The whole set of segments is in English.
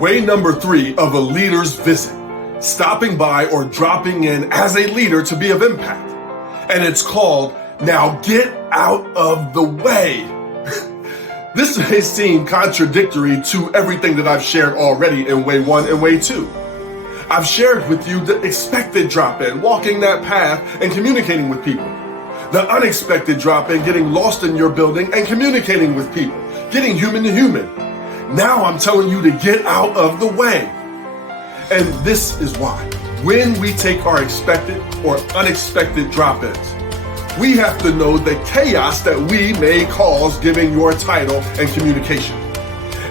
Way number 3 of a leader's visit: stopping by or dropping in as a leader to be of impact. And it's called, now get out of the way. This may seem contradictory to everything that I've shared already in way 1 and way 2. I've shared with you the expected drop-in, walking that path and communicating with people. The unexpected drop-in, getting lost in your building and communicating with people, getting human to human. Now I'm telling you to get out of the way. And this is why. When we take our expected or unexpected drop-ins, we have to know the chaos that we may cause giving your title and communication.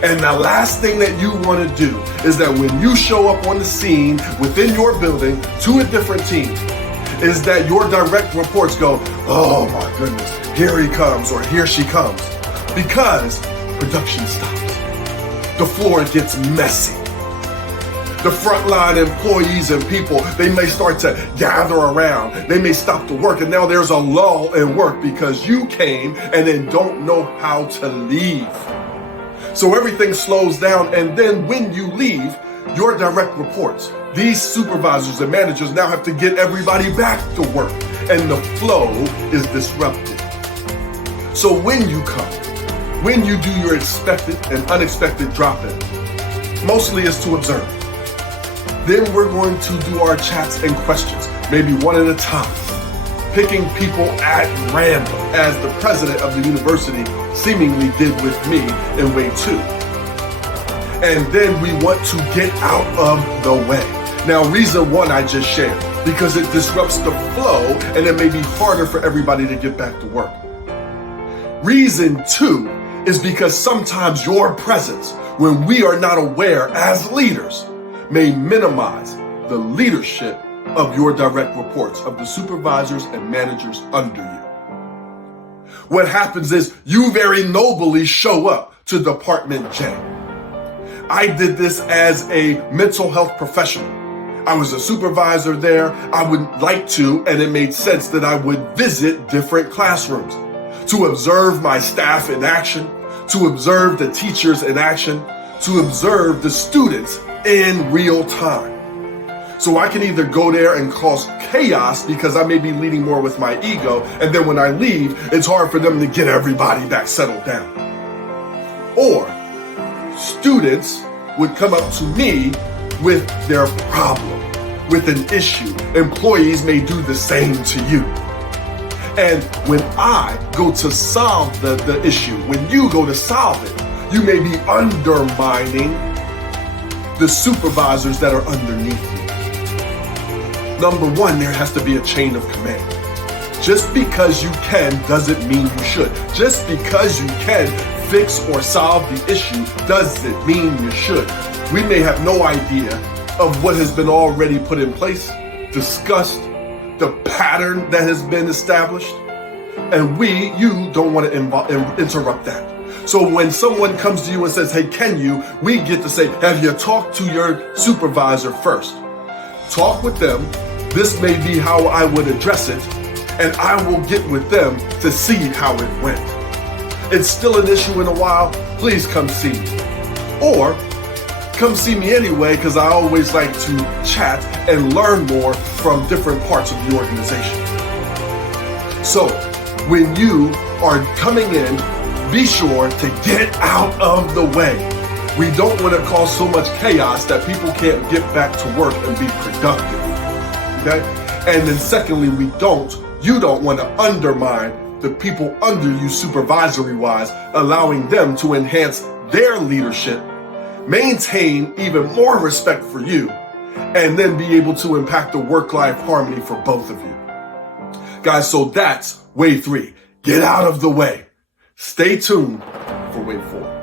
And the last thing that you want to do is that when you show up on the scene within your building to a different team, is that your direct reports go, oh my goodness, here he comes or here she comes, because production stops. The floor gets messy. The frontline employees and people, they may start to gather around. They may stop the work, and now there's a lull in work because you came and then don't know how to leave. So everything slows down, and then when you leave, your direct reports, these supervisors and managers now have to get everybody back to work, and the flow is disrupted. So when you come, when you do your expected and unexpected drop-in, mostly is to observe. Then we're going to do our chats and questions, maybe one at a time, picking people at random, as the president of the university seemingly did with me in way 2. And then we want to get out of the way. Now, reason 1 I just shared, because it disrupts the flow and it may be harder for everybody to get back to work. Reason 2 is because sometimes your presence, when we are not aware as leaders, may minimize the leadership of your direct reports, of the supervisors and managers under you. What happens is you very nobly show up to Department J. I did this as a mental health professional. I was a supervisor there. I would like to, and it made sense that I would visit different classrooms to observe my staff in action, to observe the teachers in action, to observe the students in real time. So I can either go there and cause chaos because I may be leading more with my ego, and then when I leave, it's hard for them to get everybody back settled down. Or students would come up to me with their problem, with an issue. Employees may do the same to you. And when I go to solve the issue, when you go to solve it, you may be undermining the supervisors that are underneath you. Number 1, there has to be a chain of command. Just because you can doesn't mean you should. Just because you can fix or solve the issue doesn't mean you should. We may have no idea of what has been already put in place, discussed, the pattern that has been established, and you don't want to interrupt that. So when someone comes to you and says, hey, can you, we get to say, have you talked to your supervisor first? Talk with them. This may be how I would address it, and I will get with them to see how it went. It's still an issue in a while, please come see me. Or come see me anyway, because I always like to chat and learn more from different parts of the organization. So when you are coming in, be sure to get out of the way. We don't want to cause so much chaos that people can't get back to work and be productive. Okay? And then secondly, you don't want to undermine the people under you supervisory wise, allowing them to enhance their leadership, maintain even more respect for you, and then be able to impact the work-life harmony for both of you. Guys, so that's way 3. Get out of the way. Stay tuned for way 4.